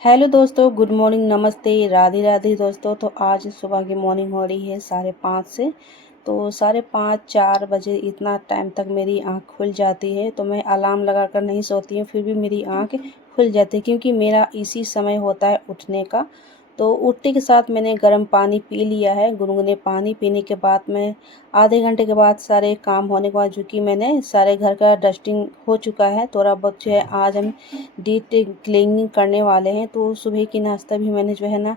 Hello दोस्तों, good morning, नमस्ते, राधे राधे दोस्तों। तो आज सुबह की मॉर्निंग हो रही है 5:30 से। तो 5:30 4 बजे इतना टाइम तक मेरी आँख खुल जाती है। तो मैं अलार्म लगा कर नहीं सोती हूँ, फिर भी मेरी आँख खुल जाती है क्योंकि मेरा इसी समय होता है उठने का। तो उठते के साथ मैंने गर्म पानी पी लिया है। गुनगुने पानी पीने के बाद मैं आधे घंटे के बाद सारे काम होने के बाद, जो कि मैंने सारे घर का डस्टिंग हो चुका है, थोड़ा बहुत जो है आज हम डीप क्लीनिंग करने वाले हैं। तो सुबह की नाश्ता भी मैंने जो है ना,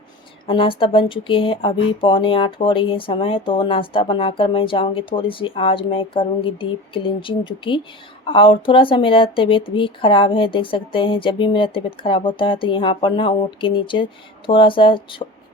नाश्ता बन चुके हैं। अभी 7:45 हो रही है समय, तो नाश्ता बनाकर मैं जाऊंगी। थोड़ी सी आज मैं करूंगी डीप क्लींजिंग, जो कि और थोड़ा सा मेरा तबीयत भी ख़राब है। देख सकते हैं, जब भी मेरा तबीयत ख़राब होता है तो यहाँ पर ना ओंठ के नीचे थोड़ा सा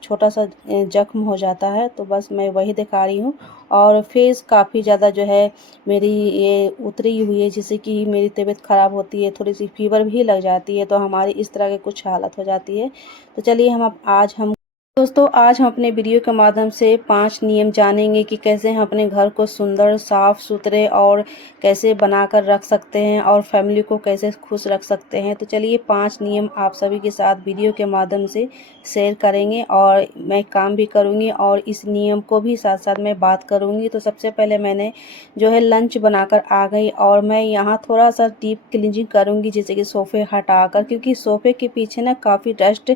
छोटा सा जख्म हो जाता है। तो बस मैं वही दिखा रही हूँ। और फेस काफ़ी ज़्यादा जो है मेरी ये उतरी हुई है, जिससे कि मेरी तबीयत ख़राब होती है, थोड़ी सी फीवर भी लग जाती है। तो हमारी इस तरह की कुछ हालत हो जाती है। तो चलिए आज हम दोस्तों, आज हम अपने वीडियो के माध्यम से 5 नियम जानेंगे कि कैसे हम अपने घर को सुंदर, साफ सुथरे और कैसे बनाकर रख सकते हैं, और फैमिली को कैसे खुश रख सकते हैं। तो चलिए 5 नियम आप सभी के साथ वीडियो के माध्यम से शेयर करेंगे, और मैं काम भी करूंगी और इस नियम को भी साथ साथ मैं बात करूंगी। तो सबसे पहले मैंने जो है लंच बनाकर आ गई, और मैं यहाँ थोड़ा सा डीप क्लींजिंग करूंगी, जैसे कि सोफ़े हटाकर, क्योंकि सोफ़े के पीछे ना काफ़ी डस्ट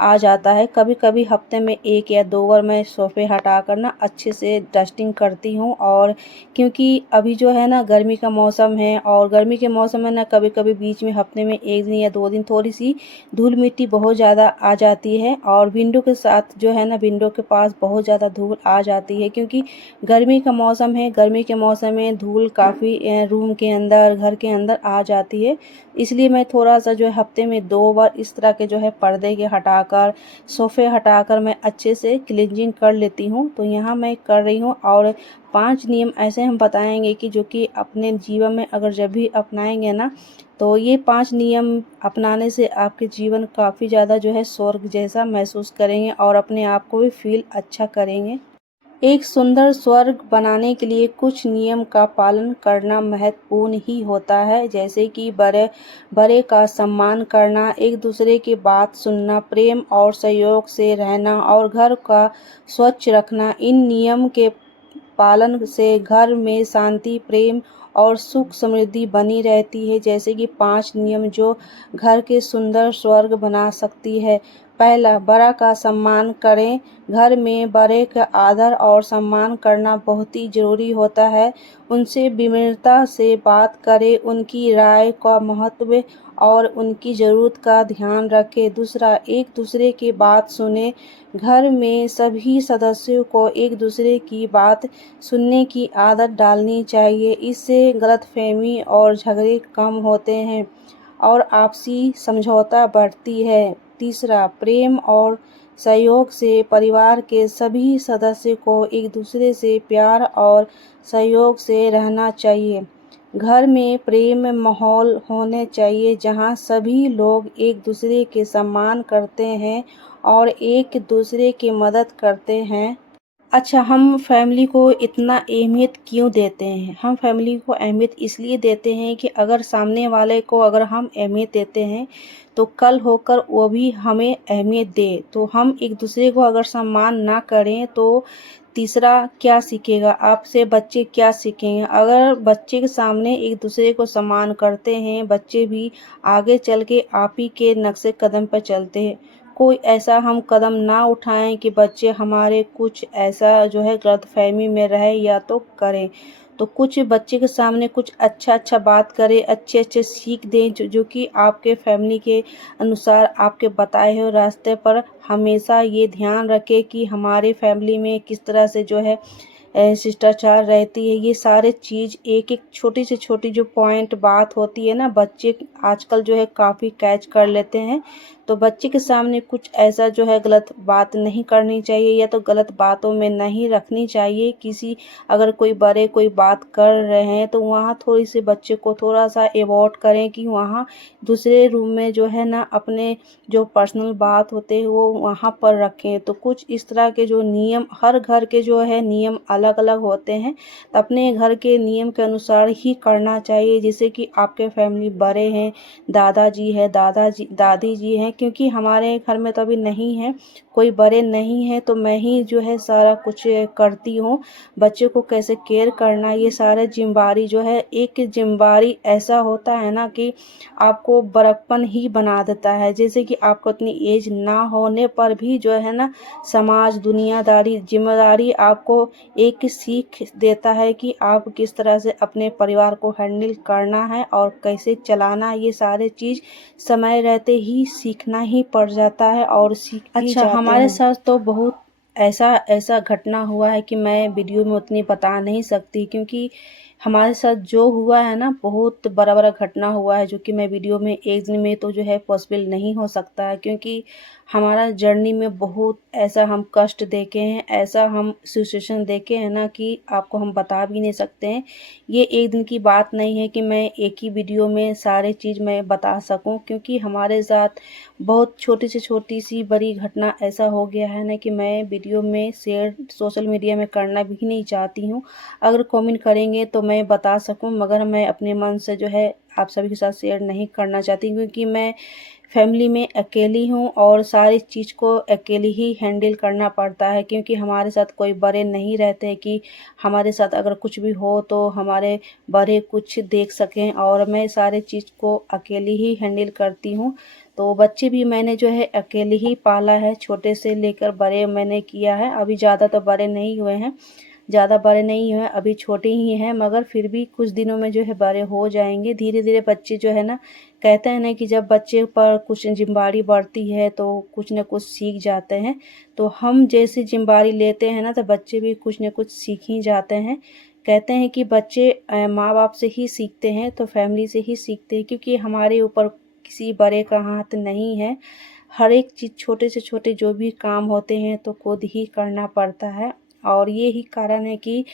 आ जाता है। कभी कभी हफ्ते में 1 या 2 बार मैं सोफ़े हटाकर ना अच्छे से डस्टिंग करती हूँ। और क्योंकि अभी जो है ना गर्मी का मौसम है, और गर्मी के मौसम में ना कभी कभी बीच में हफ्ते में 1 दिन या 2 दिन थोड़ी सी धूल मिट्टी बहुत ज़्यादा आ जाती है। और विंडो के साथ जो है ना, विंडो के पास बहुत ज़्यादा धूल आ जाती है, क्योंकि गर्मी का मौसम है। गर्मी के मौसम में धूल काफ़ी रूम के अंदर, घर के अंदर आ जाती है। इसलिए मैं थोड़ा सा जो है हफ्ते में 2 बार इस तरह के जो है पर्दे के हटाकर, सोफ़े हटाकर मैं अच्छे से क्लींजिंग कर लेती हूँ। तो यहाँ मैं कर रही हूँ। और 5 नियम ऐसे हम बताएंगे कि जो कि अपने जीवन में अगर जब भी अपनाएंगे ना, तो ये 5 नियम अपनाने से आपके जीवन काफ़ी ज़्यादा जो है स्वर्ग जैसा महसूस करेंगे, और अपने आप को भी फील अच्छा करेंगे। एक सुंदर स्वर्ग बनाने के लिए कुछ नियम का पालन करना महत्वपूर्ण ही होता है, जैसे कि बड़े बड़े का सम्मान करना, एक दूसरे की बात सुनना, प्रेम और सहयोग से रहना, और घर का स्वच्छ रखना। इन नियम के पालन से घर में शांति, प्रेम और सुख समृद्धि बनी रहती है। जैसे कि 5 नियम जो घर के सुंदर स्वर्ग बना सकती है। पहला, बड़ा का सम्मान करें। घर में बड़े का आदर और सम्मान करना बहुत ही ज़रूरी होता है। उनसे विनम्रता से बात करें, उनकी राय का महत्व और उनकी ज़रूरत का ध्यान रखें। दूसरा, एक दूसरे की बात सुने। घर में सभी सदस्यों को एक दूसरे की बात सुनने की आदत डालनी चाहिए। इससे गलतफहमी और झगड़े कम होते हैं और आपसी समझौता बढ़ती है। तीसरा, प्रेम और सहयोग से परिवार के सभी सदस्य को एक दूसरे से प्यार और सहयोग से रहना चाहिए। घर में प्रेम माहौल होने चाहिए, जहां सभी लोग एक दूसरे के सम्मान करते हैं और एक दूसरे की मदद करते हैं। अच्छा, हम फैमिली को इतना अहमियत क्यों देते हैं? हम फैमिली को अहमियत इसलिए देते हैं कि अगर सामने वाले को अगर हम अहमियत देते हैं, तो कल होकर वो भी हमें अहमियत दे। तो हम एक दूसरे को अगर सम्मान ना करें, तो तीसरा क्या सीखेगा? आपसे बच्चे क्या सीखेंगे? अगर बच्चे के सामने एक दूसरे को सम्मान करते हैं, बच्चे भी आगे चल के आप ही के नक्शे कदम पर चलते हैं। कोई ऐसा हम कदम ना उठाएं कि बच्चे हमारे कुछ ऐसा जो है गलतफहमी में रहे या तो करें। तो कुछ बच्चे के सामने कुछ अच्छा बात करें, अच्छे सीख दें, जो कि आपके फैमिली के अनुसार आपके बताए हुए रास्ते पर हमेशा ये ध्यान रखें कि हमारे फैमिली में किस तरह से जो है शिष्टाचार रहती है। ये सारे चीज़ एक एक छोटी से छोटी जो पॉइंट बात होती है ना, बच्चे आजकल जो है काफ़ी कैच कर लेते हैं। तो बच्चे के सामने कुछ ऐसा जो है गलत बात नहीं करनी चाहिए, या तो गलत बातों में नहीं रखनी चाहिए। किसी अगर कोई बड़े कोई बात कर रहे हैं, तो वहाँ थोड़ी सी बच्चे को थोड़ा सा अवॉइड करें, कि वहाँ दूसरे रूम में जो है ना अपने जो पर्सनल बात होते हैं वो वहाँ पर रखें। तो कुछ इस तरह के जो नियम, हर घर के जो है नियम अलग अलग होते हैं, तो अपने घर के नियम के अनुसार ही करना चाहिए। जैसे कि आपके फैमिली बड़े हैं, दादाजी है, दादी जी हैं, क्योंकि हमारे घर में तो अभी नहीं है, कोई बड़े नहीं है, तो मैं ही जो है सारा कुछ करती हूँ। बच्चे को कैसे केयर करना, ये सारा ज़िम्मेवारी जो है, एक ज़िम्मेवारी ऐसा होता है ना कि आपको बड़कपन ही बना देता है। जैसे कि आपको इतनी एज ना होने पर भी जो है ना, समाज, दुनियादारी, ज़िम्मेदारी आपको एक सीख देता है कि आप किस तरह से अपने परिवार को हैंडल करना है और कैसे चलाना है। ये सारे चीज़ समय रहते ही सीखना ही पड़ जाता है और सीख भी जाते हैं। हमारे साथ तो बहुत ऐसा ऐसा घटना हुआ है कि मैं वीडियो में उतनी बता नहीं सकती, क्योंकि हमारे साथ जो हुआ है ना, बहुत बड़ा बड़ा घटना हुआ है, जो कि मैं वीडियो में एक दिन में तो जो है पॉसिबल नहीं हो सकता है। क्योंकि हमारा जर्नी में बहुत ऐसा हम कष्ट देखे हैं, ऐसा हम सिचुएशन देखे हैं ना कि आपको हम बता भी नहीं सकते हैं। ये एक दिन की बात नहीं है कि मैं एक ही वीडियो में सारे चीज़ मैं बता सकूं, क्योंकि हमारे साथ बहुत छोटी से छोटी सी बड़ी घटना ऐसा हो गया है ना कि मैं वीडियो में शेयर सोशल मीडिया में करना भी नहीं चाहती हूँ। अगर कमेंट करेंगे तो मैं बता सकूं, मगर मैं अपने मन से जो है आप सभी के साथ शेयर नहीं करना चाहती, क्योंकि मैं फैमिली में अकेली हूँ और सारी चीज़ को अकेली ही हैंडल करना पड़ता है। क्योंकि हमारे साथ कोई बड़े नहीं रहते हैं कि हमारे साथ अगर कुछ भी हो तो हमारे बड़े कुछ देख सकें, और मैं सारे चीज़ को अकेली ही हैंडल करती हूँ। तो बच्चे भी मैंने जो है अकेले ही पाला है, छोटे से लेकर बड़े मैंने किया है। अभी ज़्यादा तो बड़े नहीं हुए हैं, ज़्यादा बड़े नहीं हुए, अभी छोटे ही हैं, मगर फिर भी कुछ दिनों में जो है बड़े हो जाएंगे। धीरे धीरे बच्चे जो है ना, कहते हैं ना कि जब बच्चे पर कुछ जिम्मेदारी बढ़ती है तो कुछ न कुछ सीख जाते हैं। तो हम जैसी जिम्मेदारी लेते हैं ना, तो बच्चे भी कुछ न कुछ सीख ही जाते हैं। कहते हैं कि बच्चे माँ बाप से ही सीखते हैं, तो फैमिली से ही सीखते हैं, क्योंकि हमारे ऊपर किसी बड़े का हाथ नहीं है। हर एक चीज़, छोटे से छोटे जो भी काम होते हैं तो खुद ही करना पड़ता है। और ये ही कारण है कि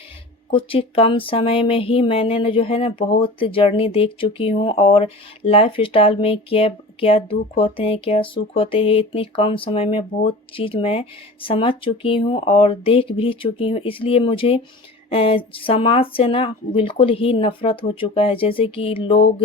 कुछ कम समय में ही मैंने ना जो है ना बहुत जर्नी देख चुकी हूँ, और लाइफ स्टाइल में क्या क्या दुख होते हैं, क्या सुख होते हैं, इतनी कम समय में बहुत चीज़ मैं समझ चुकी हूँ और देख भी चुकी हूँ। इसलिए मुझे समाज से ना बिल्कुल ही नफ़रत हो चुका है। जैसे कि लोग,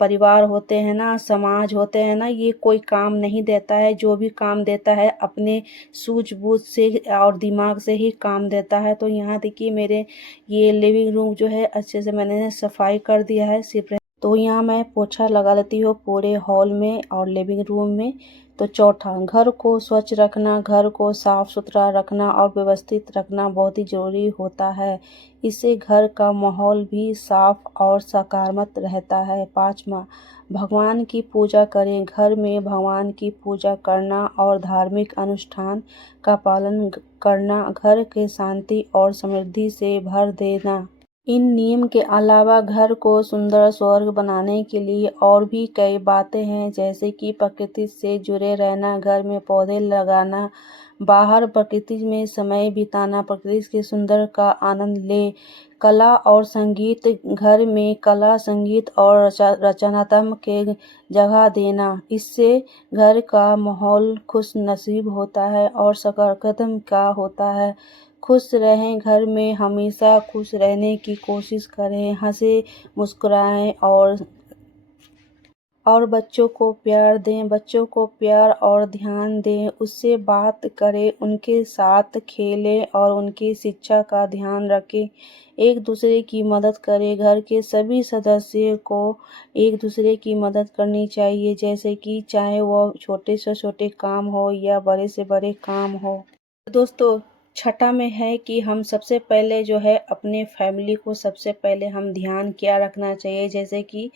परिवार होते हैं ना, समाज होते हैं ना, ये कोई काम नहीं देता है। जो भी काम देता है अपने सूझबूझ से और दिमाग से ही काम देता है। तो यहाँ देखिए, मेरे ये लिविंग रूम जो है अच्छे से मैंने सफाई कर दिया है, सिर्फ तो यहाँ मैं पोछा लगा लेती हूँ पूरे हॉल में और लिविंग रूम में। तो चौथा, घर को स्वच्छ रखना, घर को साफ सुथरा रखना और व्यवस्थित रखना बहुत ही ज़रूरी होता है। इससे घर का माहौल भी साफ और सकारात्मक रहता है। पाँचवा, भगवान की पूजा करें। घर में भगवान की पूजा करना और धार्मिक अनुष्ठान का पालन करना घर के शांति और समृद्धि से भर देना। इन नियम के अलावा घर को सुंदर स्वर्ग बनाने के लिए और भी कई बातें हैं, जैसे कि प्रकृति से जुड़े रहना, घर में पौधे लगाना, बाहर प्रकृति में समय बिताना, प्रकृति के सुंदर का आनंद ले। कला और संगीत, घर में कला, संगीत और रचनात्मक के जगह देना। इससे घर का माहौल खुश नसीब होता है और सकारात्मक का होता है। खुश रहें, घर में हमेशा खुश रहने की कोशिश करें, हंसे, मुस्कुराएं और बच्चों को प्यार दें, बच्चों को प्यार और ध्यान दें, उससे बात करें, उनके साथ खेलें और उनकी शिक्षा का ध्यान रखें। एक दूसरे की मदद करें, घर के सभी सदस्य को एक दूसरे की मदद करनी चाहिए, जैसे कि चाहे वो छोटे से छोटे काम हो या बड़े से बड़े काम हो। दोस्तों, छठा में है कि हम सबसे पहले जो है अपने फैमिली को सबसे पहले हम ध्यान क्या रखना चाहिए। जैसे कि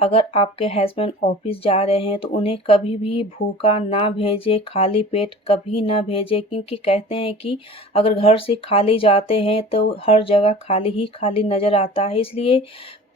अगर आपके हस्बैंड ऑफिस जा रहे हैं तो उन्हें कभी भी भूखा ना भेजें, खाली पेट कभी ना भेजें, क्योंकि कहते हैं कि अगर घर से खाली जाते हैं तो हर जगह खाली ही खाली नज़र आता है। इसलिए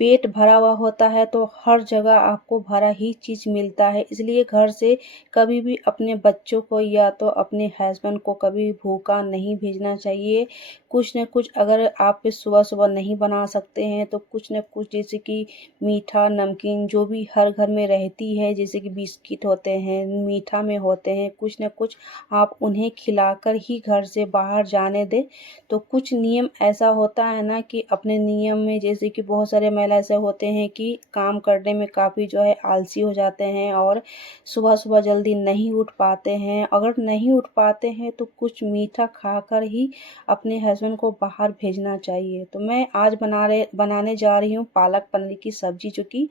पेट भरा हुआ होता है तो हर जगह आपको भरा ही चीज़ मिलता है। इसलिए घर से कभी भी अपने बच्चों को या तो अपने हस्बैंड को कभी भूखा नहीं भेजना चाहिए। कुछ न कुछ, अगर आप सुबह-सुबह नहीं बना सकते हैं तो कुछ न कुछ, जैसे कि मीठा, नमकीन, जो भी हर घर में रहती है, जैसे कि बिस्किट होते हैं, मीठा में होते हैं, कुछ न कुछ आप उन्हें खिलाकर ही घर से बाहर जाने दें। तो कुछ नियम ऐसा होता है ना कि अपने नियम में, जैसे कि बहुत सारे महिला ऐसे होते हैं कि काम करने में काफ़ी जो है आलसी हो जाते हैं और सुबह-सुबह जल्दी नहीं उठ पाते हैं। अगर नहीं उठ पाते हैं तो कुछ मीठा खाकर ही अपने हस्बैंड को बाहर भेजना चाहिए। तो मैं आज बनाने जा रही हूँ पालक पनीर की सब्ज़ी, जो कि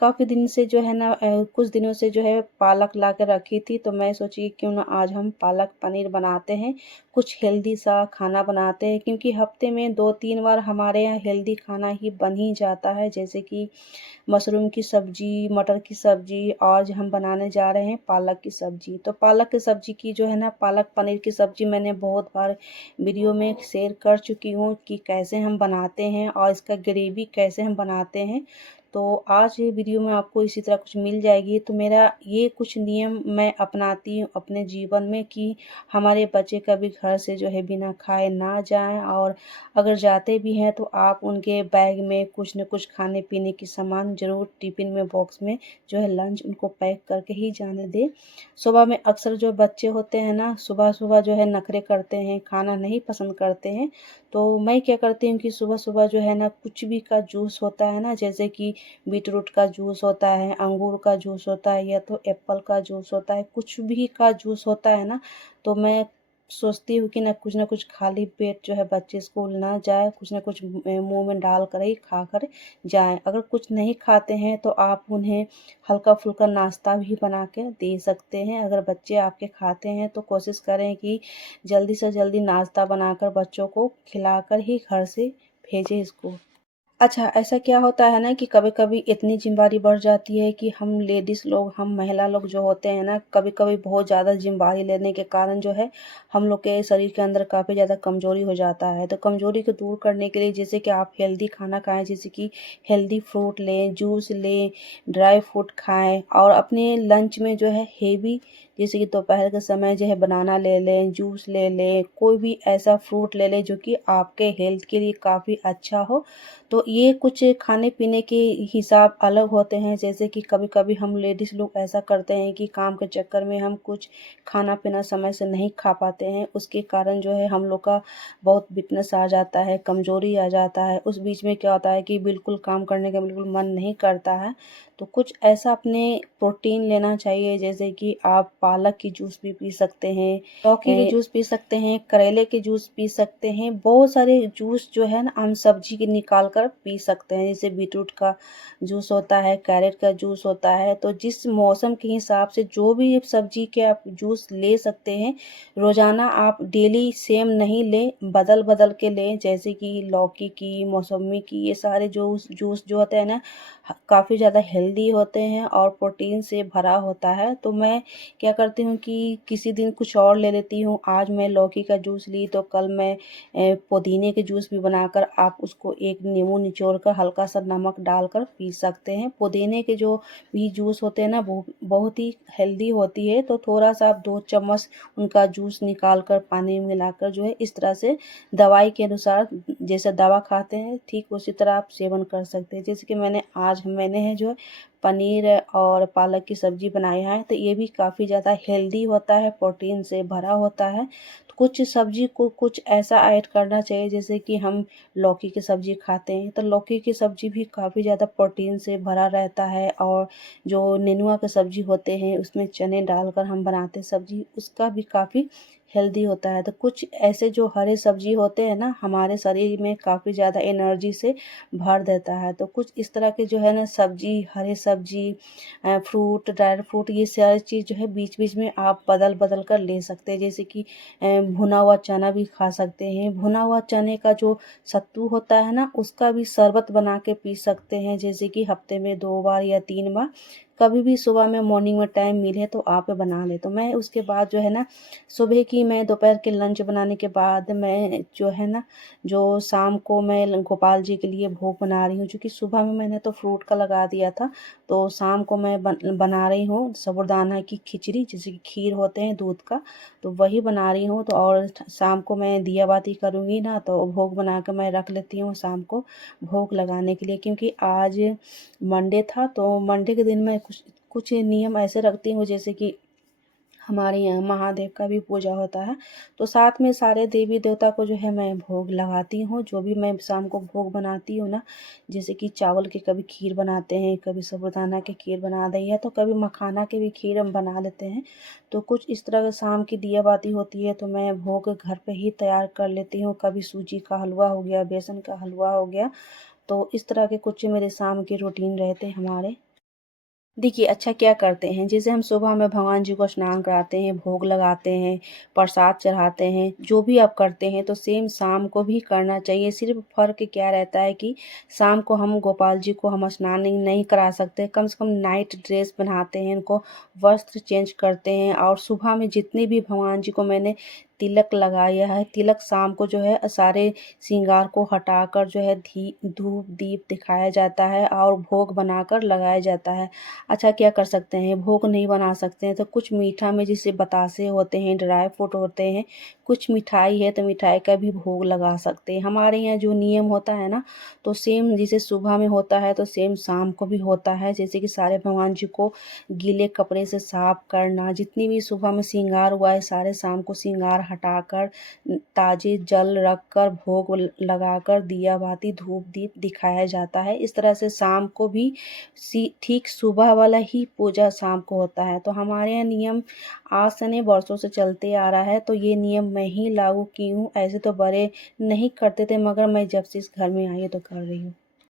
काफ़ी दिन से जो है ना कुछ दिनों से जो है पालक ला के रखी थी, तो मैं सोची क्यों ना आज हम पालक पनीर बनाते हैं, कुछ हेल्दी सा खाना बनाते हैं, क्योंकि हफ्ते में 2-3 बार हमारे यहाँ हेल्दी खाना ही बन ही जाता है, जैसे कि मशरूम की सब्ज़ी, मटर की सब्ज़ी। आज हम बनाने जा रहे हैं पालक की सब्ज़ी। तो पालक की सब्ज़ी की जो है ना, पालक पनीर की सब्ज़ी मैंने बहुत बार वीडियो में शेयर कर चुकी हूँ कि कैसे हम बनाते हैं और इसका ग्रेवी कैसे हम बनाते हैं। तो आज ये वीडियो में आपको इसी तरह कुछ मिल जाएगी। तो मेरा ये कुछ नियम मैं अपनाती हूँ अपने जीवन में कि हमारे बच्चे कभी घर से जो है बिना खाए ना जाएँ, और अगर जाते भी हैं तो आप उनके बैग में कुछ न कुछ खाने-पीने की सामान ज़रूर टिफ़िन में, बॉक्स में जो है लंच उनको पैक करके ही जाने दें। सुबह में अक्सर जो बच्चे होते हैं ना, सुबह-सुबह जो है नखरे करते हैं, खाना नहीं पसंद करते हैं। तो मैं क्या करती हूँ कि सुबह-सुबह जो है ना, कुछ भी का जूस होता है ना, जैसे कि बीटरूट का जूस होता है, अंगूर का जूस होता है, या तो एप्पल का जूस होता है, कुछ भी का जूस होता है ना, तो मैं सोचती हूँ कि ना कुछ खाली पेट जो है बच्चे स्कूल ना जाए, कुछ न कुछ मुँह में डाल कर ही खाकर जाएँ। अगर कुछ नहीं खाते हैं तो आप उन्हें हल्का-फुल्का नाश्ता भी बना के दे सकते हैं। अगर बच्चे आपके खाते हैं तो कोशिश करें कि जल्दी से जल्दी नाश्ता बनाकर बच्चों को खिलाकर ही घर से भेजें स्कूल। अच्छा, ऐसा क्या होता है ना कि कभी-कभी इतनी ज़िम्मेदारी बढ़ जाती है कि हम लेडीज़ लोग, हम महिला लोग जो होते हैं ना, कभी-कभी बहुत ज़्यादा ज़िम्मेदारी लेने के कारण जो है, हम लोग के शरीर के अंदर काफ़ी ज़्यादा कमज़ोरी हो जाता है। तो कमज़ोरी को दूर करने के लिए जैसे कि आप हेल्दी खाना खाएँ, जैसे कि हेल्दी फ्रूट लें, जूस लें, ड्राई फ्रूट खाएँ, और अपने लंच में जो है हेवी, जैसे कि दोपहर के समय जो है बनाना ले लें, जूस ले लें, कोई भी ऐसा फ्रूट ले लें जो कि आपके हेल्थ के लिए काफ़ी अच्छा हो। तो ये कुछ खाने-पीने के हिसाब अलग होते हैं, जैसे कि कभी-कभी हम लेडीज़ लोग ऐसा करते हैं कि काम के चक्कर में हम कुछ खाना-पीना समय से नहीं खा पाते हैं, उसके कारण जो है हम लोग का बहुत वीकनेस आ जाता है, कमज़ोरी आ जाता है। उस बीच में क्या होता है कि बिल्कुल काम करने का बिल्कुल मन नहीं करता है, तो कुछ ऐसा अपने प्रोटीन लेना चाहिए, जैसे कि आप पालक की जूस भी पी सकते हैं, लौकी के जूस पी सकते हैं, करेले के जूस पी सकते हैं। बहुत सारे जूस जो है ना, हम सब्जी के निकाल कर पी सकते हैं, जैसे बीटरूट का जूस होता है, कैरेट का जूस होता है। तो जिस मौसम के हिसाब से जो भी सब्जी के आप जूस ले सकते हैं, रोज़ाना आप डेली सेम नहीं लें, बदल-बदल के लें, जैसे कि लौकी की, मौसम्मी की, ये सारे जूस जूस जो होते हैं ना, काफ़ी ज़्यादा हेल्दी होते हैं और प्रोटीन से भरा होता है। तो मैं क्या करती हूँ कि किसी दिन कुछ और ले लेती हूँ। आज मैं लौकी का जूस ली तो कल मैं पुदीने के जूस भी बनाकर आप उसको एक नींबू निचोड़ कर हल्का-सा नमक डालकर पी सकते हैं। पुदीने के जो भी जूस होते हैं ना, वो बहुत ही हेल्दी होती है, तो थोड़ा-सा आप 2 चम्मच उनका जूस निकाल कर पानी में मिलाकर जो है इस तरह से दवाई के अनुसार, जैसे दवा खाते हैं ठीक उसी तरह आप सेवन कर सकते हैं। जैसे कि मैंने है जो है पनीर और पालक की सब्ज़ी बनाई है, तो ये भी काफ़ी ज़्यादा हेल्दी होता है, प्रोटीन से भरा होता है। तो कुछ सब्ज़ी को कुछ ऐसा ऐड करना चाहिए, जैसे कि हम लौकी की सब्ज़ी खाते हैं, तो लौकी की सब्ज़ी भी काफ़ी ज़्यादा प्रोटीन से भरा रहता है, और जो नेनुआ के सब्ज़ी होते हैं, उसमें चने डालकर हम बनाते हैं सब्ज़ी, उसका भी काफ़ी हेल्दी होता है। तो कुछ ऐसे जो हरे सब्ज़ी होते हैं ना, हमारे शरीर में काफ़ी ज़्यादा एनर्जी से भर देता है। तो कुछ इस तरह के जो है ना सब्ज़ी, हरी सब्ज़ी, फ्रूट, ड्राई फ्रूट, ये सारी चीज़ जो है बीच-बीच में आप बदल-बदल कर ले सकते हैं। जैसे कि भुना हुआ चना भी खा सकते हैं। भुना हुआ चने का जो सत्तू होता है ना, उसका भी शरबत बना के पी सकते हैं, जैसे कि हफ्ते में 2 बार या 3 बार। कभी भी सुबह में मॉर्निंग में टाइम मिले तो आप बना लें। तो मैं उसके बाद जो है ना, सुबह की मैं दोपहर के लंच बनाने के बाद मैं जो है ना, जो शाम को मैं गोपाल जी के लिए भोग बना रही हूँ, क्योंकि सुबह में मैंने तो फ्रूट का लगा दिया था, तो शाम को मैं बना रही हूँ साबूदाना की खिचड़ी, जैसे कि खीर होते हैं दूध का, तो वही बना रही हूँ। तो और शाम को मैं दिया बाती करूँगी ना, तो भोग बना के मैं रख लेती हूँ शाम को भोग लगाने के लिए, क्योंकि आज मंडे था, तो मंडे के दिन मैं कुछ कुछ नियम ऐसे रखती हूँ, जैसे कि हमारे यहाँ महादेव का भी पूजा होता है। तो साथ में सारे देवी देवता को जो है मैं भोग लगाती हूँ। जो भी मैं शाम को भोग बनाती हूँ ना, जैसे कि चावल की कभी खीर बनाते हैं, कभी साबूदाना की खीर बना दी है, तो कभी मखाना की भी खीर हम बना लेते हैं। तो कुछ इस तरह का शाम की दिया बाती होती है, तो मैं भोग घर पे ही तैयार कर लेती हूँ। कभी सूजी का हलवा हो गया, बेसन का हलवा हो गया, तो इस तरह के कुछ मेरे शाम के रूटीन रहते हैं हमारे। देखिए, अच्छा क्या करते हैं, जैसे हम सुबह में भगवान जी को स्नान कराते हैं, भोग लगाते हैं, प्रसाद चढ़ाते हैं, जो भी आप करते हैं तो सेम शाम को भी करना चाहिए। सिर्फ फ़र्क क्या रहता है कि शाम को हम गोपाल जी को हम स्नान नहीं करा सकते, कम से कम नाइट ड्रेस पहनाते हैं, उनको वस्त्र चेंज करते हैं। और सुबह में जितने भी भगवान जी को मैंने तिलक लगाया है, तिलक शाम को जो है सारे श्रृंगार को हटाकर जो है धूप दीप दिखाया जाता है और भोग बनाकर लगाया जाता है। अच्छा क्या कर सकते हैं, भोग नहीं बना सकते हैं तो कुछ मीठा में जैसे बतासे होते हैं, ड्राई फ्रूट होते हैं, कुछ मिठाई है तो मिठाई का भी भोग लगा सकते हैं। हमारे यहाँ जो नियम होता है ना, तो सेम जैसे सुबह में होता है तो सेम शाम को भी होता है। जैसे कि सारे भगवान जी को गीले कपड़े से साफ करना, जितनी भी सुबह में श्रृंगार हुआ है सारे शाम को श्रृंगार हटाकर ताजे जल रखकर भोग लगाकर दिया बाती धूप दीप दिखाया जाता है। इस तरह से शाम को भी ठीक सुबह वाला ही पूजा शाम को होता है। तो हमारे यहाँ नियम आज से नहीं वर्षों से चलते आ रहा है, तो ये नियम मैं ही लागू की हूँ। ऐसे तो बड़े नहीं करते थे, मगर मैं जब से इस घर में आई हूँ तो कर रही हूँ।